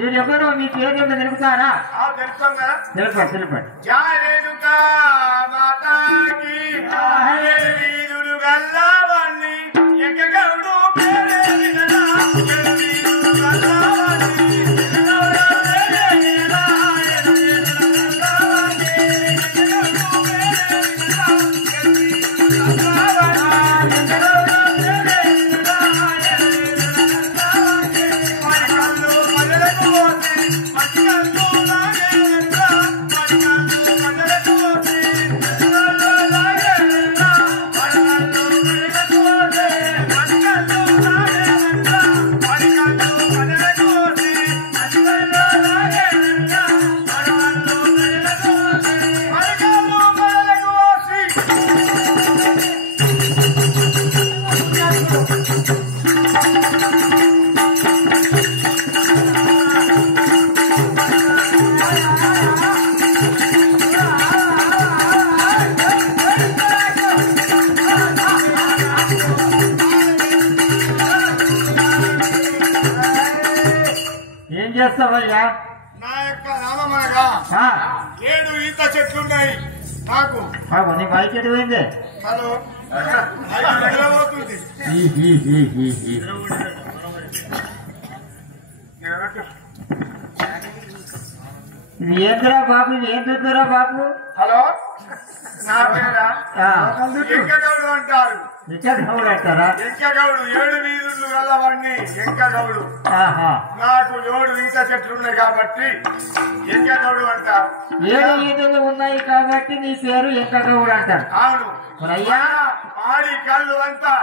మీరెవరో మీ పేరు తెలుపుతారా? తెలుపండి తెలుపండి. జయ రేణుకా మాతాకి వీరుడు గల్లవల్లి ఎక్కగౌడు పేరేది కదా వీరుడు గల్లవల్లి ఏం చేస్తావయ్యా? నా యొక్క నామనగా 7 ఈత చెట్లున్నాయి నాకు. నీ బైక్ ఎటు పోయింది? హలో పోతుంది ఇది ఏంద్రా బాబు? ఇది ఏం చూద్దురా బాబు? హలో నా పేరా ఎంకగౌడు అంటారు. ఎంకగౌడు అంటారా? ఎంకగౌడు 7 వీధులు గల్లవాడిని ఎంకగౌడు. నాకు 7 ఈత చెట్లు ఉన్నాయి కాబట్టి ఎంకగౌడు అంటారు. 7 ఈతలు ఉన్నాయి కాబట్టి నీ పేరు ఎంకగౌడు అంటారు. అవును. అయ్యా ఆడి కళ్ళు అంతా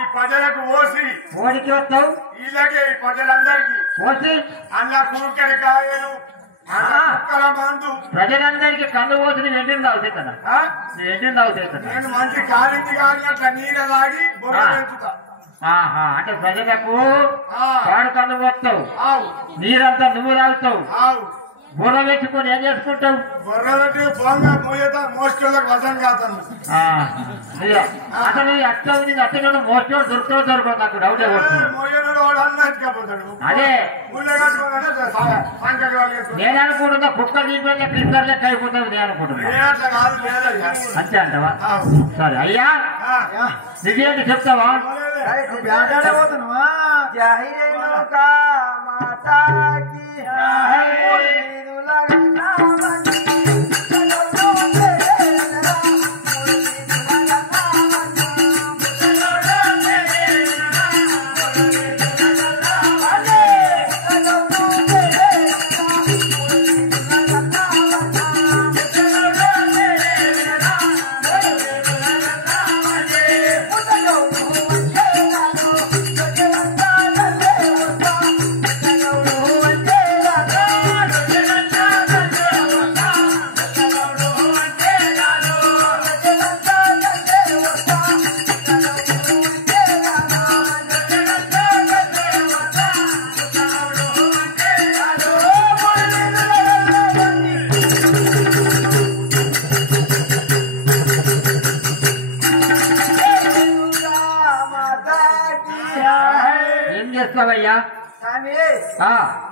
ఈ ప్రజలకు పోసి ఓడికి వస్తావు ఇలాగే ఈ ప్రజలందరికీ పోసి అన్న కూకడి కాయలు మందు ప్రజలందరికీ కళ్ళు పోసి ఎండిని తాగుతాయి కదా? ఎండిని తాగుతాయి కదా? నేను మంచి కాలింటి కానీ అట్లా నీరు తాగి బొర్ర పెంచుతా. అంటే ప్రజలకు పాడు కళ్ళు పోస్తావు, ఆవు నీరంతా నువ్వు తాగుతావు, ఆవు బుర్ర పెట్టుకొని ఏం చేసుకుంటావు? బొర్ర పెట్టి పోగా మోయత మోస్టోళ్ళకి వసం కాతాను. అసలు అట్లా ఉంది అట్లా మోస్టో దొరుకుతావు దొరకదు నాకు డౌట్ అయిపోతుంది. అదే నేను అనుకుంటున్నా కుక్క దీపంలో క్లిక్కర్ లెక్క అయిపోతుంది నేను అనుకుంటున్నా. అంతే అంటావా? సరే అయ్యా నిజేంటి చెప్తావా? చేస్తావయ్యా?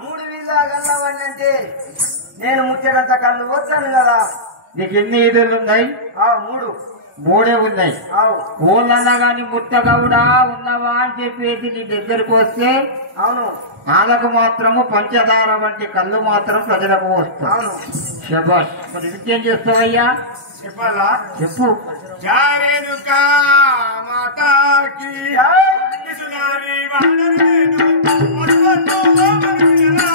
3 వీళ్ళ గల్లవాడిని అంటే నేను ముచ్చడంత కళ్ళు వచ్చాను కదా. నీకు ఎన్ని ఈదులు ఉన్నాయి? 3. మూడే ఉన్నాయి. ఊళ్ళన్నా గాని ముత్తగౌడా ఉన్నావా అని చెప్పేసి నీ దగ్గరకు వస్తే అవును వాళ్ళకు మాత్రము పంచదార వంటి కళ్ళు మాత్రం ప్రజలకు వస్తాయి. శబాష్. మరి ఇంకేం చేస్తావయ్యా చెప్పాలా? చెప్పు. జారేనుకా మాతాకి కిసునారి వాడరేను వస్వంతో మనుషులా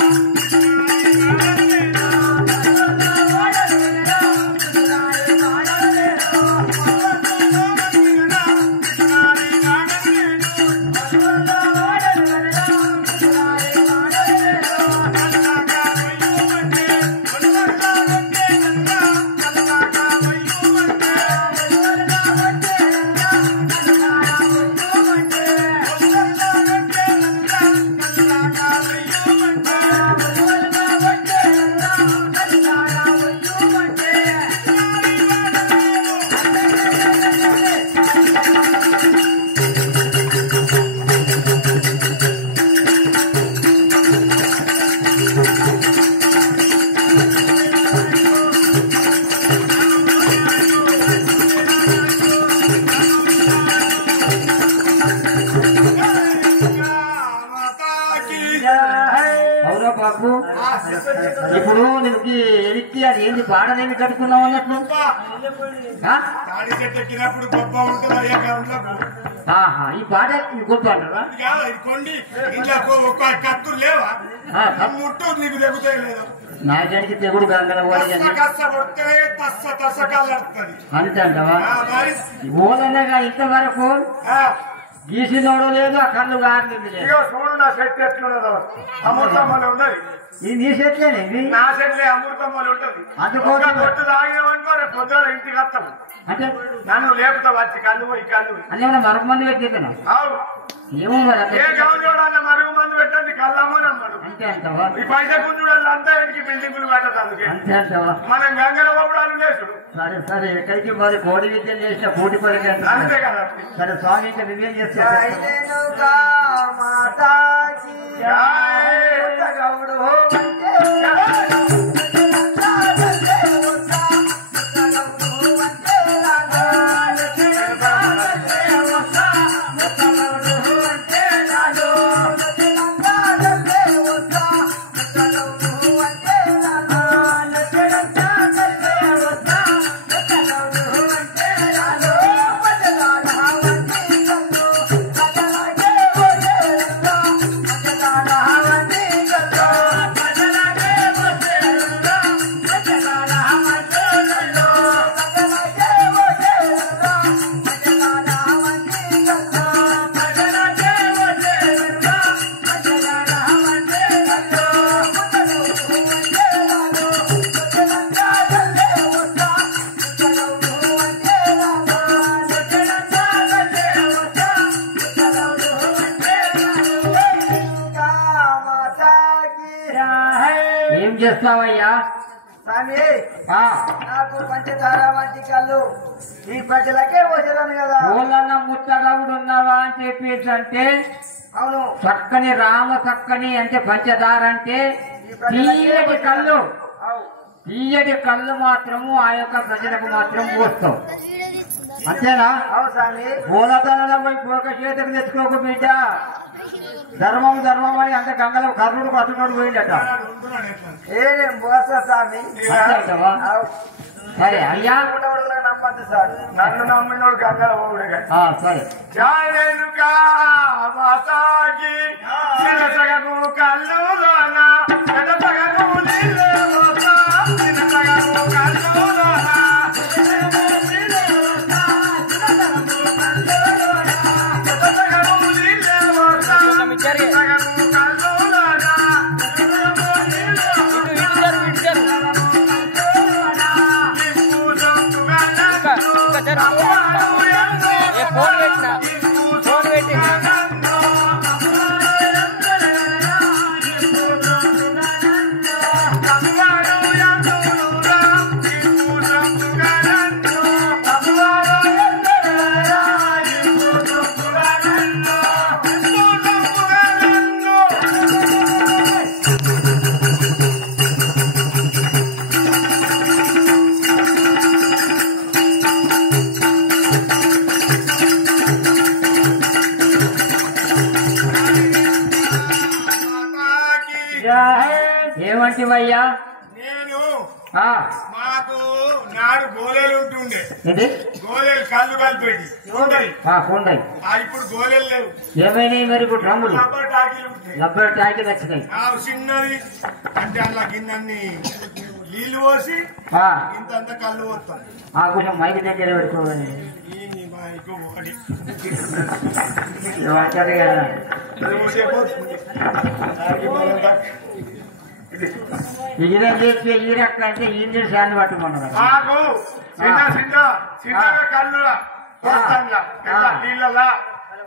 బాబు. ఇప్పుడు నీకు ఎడిక్కి అది ఏంది బాడనేమి కట్టుకున్నావు అన్నట్లు. ఈ బాడ గొప్ప అంటారా? నాయకానికి తెగుడు గంగల అంతే అంటావా? ఓలనగా ఇంతవరకు గీసినోడు లేదు, ఆ కళ్ళు గారినది లేదు. చూడు నా చెట్టు ఎట్లున్నదో అమృతమ్మలు ఉన్నది. ఇది నీ చెట్లేనే? నా చెట్లే అమృతమ్మలు ఉంటుంది. అందుకోసం కొట్టు తాగినవనుకో రేపు పొద్దున ఇంటికి వస్తాము. అంటే నన్ను లేపుతావు వచ్చి కళ్ళు పోయి కళ్ళు అంటే మరొక మంది పెట్టేనా? ఏమో ఏ గౌరవాలన్న మరుగు మంది పెట్టండి కళ్ళమ్మని అమ్మడు. అంతే అంటావా? ఈ పైసా గుంజుడాలు అంతా ఇంటికి బిల్డింగులు కట్టదు. అందుకే అంతే అంటావా? మనం గంగల బాబుడాలు లేచుడు. సరే సరే, ఎక్కడికి మరి కోడి విద్యలు చేసిన కోటి పరికి అంతే కదా. సరే స్వామి ఇంకా విజయం చేస్తా. ఏం చేస్తావయ్యా స్వామి? నాకు పంచదార వంటి కళ్ళు ఈ ప్రజలకే వచ్చేదాను కదా. ఓలన్న ముత్తగౌడు ఉన్నావా అని చెప్పేసి అంటే అవును చక్కని రామ చక్కని అంటే పంచదార అంటే తీయటి కళ్ళు. తీయటి కళ్ళు మాత్రము ఆ యొక్క ప్రజలకు మాత్రం పోస్తావు. అంతేనా? అవును స్వామి. పూలతలలో పోయి పోక చేతికి తెచ్చుకోకు బిడ్డ. ధర్మం ధర్మం అని అంటే గంగలో కర్ణుడు పట్టుకోడు పోయిందట. ఏం పోస్తా స్వామి. సరే అయ్యా, నమ్మంది సార్. నన్ను నమ్మినోడు గంగల బాబుడే. సరే జారేనుకా మాతాకి చిన్నసగము కళ్ళులోన పెద్దసగము నీళ్ళే మోతా. చిన్నసగము కళ్ళులోన పెద్దసగము నీళ్ళే మోతా. చిన్నసగము కళ్ళులోన ఫోన్ పెట్టిన ఫోన్ పెట్టి ఏమంటివయ్యా? నేను ఆ, మాకు నాడు గోళీలు ఉంటుండే, ఏంటి? గోళీలు కళ్ళు కలిపేటి ఉంటాయి. కొండయి ఇప్పుడు గోళీలు లేవు, ఏమైనాయి మరి? ఇప్పుడు డ్రమ్ములు రబ్బర్ టాకీలు ఉంటాయి. రబ్బర్ ట్యాంకులు వచ్చినాయి. చిన్నది అంటే అలా గిన్నెన్ని నీళ్లు పోసి ఆ, ఇంతంత కళ్ళు పోతాను. కొంచెం మైకి దగ్గర పెట్టుకోవాలి. ఈ మైకు ఒకటి ఏమంటారు కదా? ఇంజనీర్ చేస్తే ఈ రక్క అంటే ఇంజనీర్ శాన్ని పట్టుకున్నాడు. మాకు చిన్న చిన్న చిన్నగా కళ్ళు నీళ్ళలా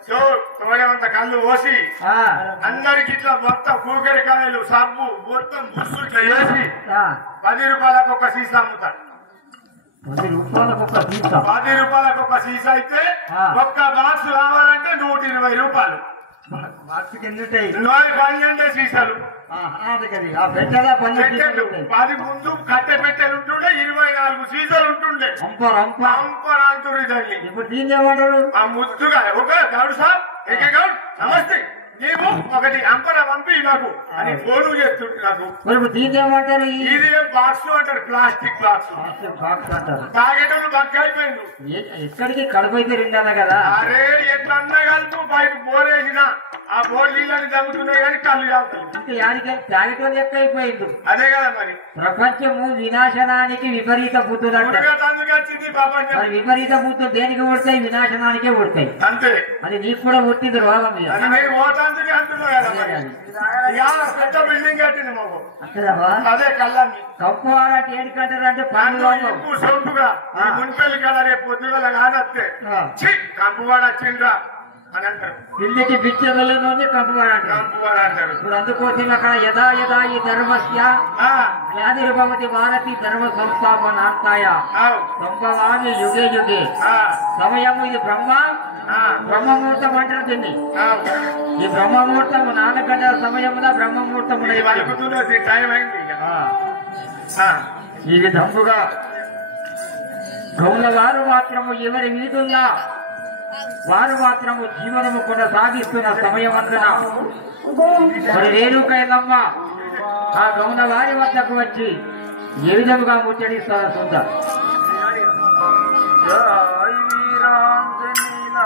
తోడేమంత కళ్ళు పోసి అందరికి ఇట్లా మొత్తం కూకరికాయలు సబ్బు మొత్తం బుస్సు ఇట్లా వేసి 10 రూపాయలకు ఒక సీసా అమ్ముతాడు. 10 రూపాయలకు ఒక సీసా? 10 రూపాయలకు ఒక సీసా అయితే ఒక్క బాక్స్ కావాలంటే 120 రూపాయలు. బాక్స్కి ఎన్ని ఉంటాయి? 12 సీసాలు పెట్టదా? 10 ముందు కట్టె పెట్టెలు ఉంటుండే, 24 సీసాలు ఉంటుండే. అంపర్ అంటురు దాన్ని. ఇప్పుడు దీన్ని ఏమంటారు? ఆ ముద్దుగా ఒక గౌడు సార్ ఏకే గౌడ్ నమస్తే, నీవు ఒకటి అంపర పంపి నాకు అని ఫోను చేస్తుండే నాకు. మరి దీన్ని ఏమంటారు? ఇది బాక్స్ అంటారు, ప్లాస్టిక్ బాక్స్. బాక్స్ అంటారు. తాగేటోళ్ళు బక్క అయిపోయింది. ఎక్కడికి కడుపైతే రెండన్నా కదా? అరే ఎట్లన్నా కలుపు బయట బోరేసిన ఆ బోర్ నీళ్ళని తగ్గుతున్నాయి కానీ కళ్ళు కాలుతాయి. ఇంకా యాడికి తాగటం లెక్క అయిపోయింది. అదే కదా మరి. ప్రపంచము వినాశనానికి విపరీత బుద్ధులు అంటారు. వచ్చింది ప్రపంచం. మరి విపరీత బుద్ధులు దేనికి పుడతాయి? వినాశనానికే పుడతాయి. అంతే. అది నీకు కూడా పుట్టింది రోగం. మీరు పోతాందుకే అంటున్నావు కదా మరి. పెద్ద బిల్డింగ్ కట్టింది మాకు. అదే కళ్ళని కంపువాడ ఏడు కంటారు అంటే సొంపుగా మున్పెల్లి కదా రేపు పొద్దుగల కానొస్తే కంపువాడ వచ్చిండ్రా అని అంటారు. పిల్లికి బిచ్చగలలోనే కంపువాడ అంటారు. కంపువాడ అంటారు. ఇప్పుడు అందుకోసం అక్కడ యథా యథా ఈ ధర్మస్య వ్యాధిర్భవతి భారతి ధర్మ సంస్థాపనాంతాయ సంభవామి యుగే యుగే సమయము. ఇది బ్రహ్మముహూర్తం అంటారు దీన్ని. ఈ బ్రహ్మముహూర్తము 4 గంటల సమయమున బ్రహ్మముహూర్తము టైం అయింది. ఈ విధముగా గౌల వారు మాత్రము ఎవరి వీధుల్లా వారు మాత్రము జీవనము కొనసాగిస్తున్న సమయమందున మరి రేణుకైలమ్మ ఆ గౌన వారి వద్దకు వచ్చి ఏ విధముగా ముచ్చడిస్తారో చూద్దాం. జై వీరాంజనేయ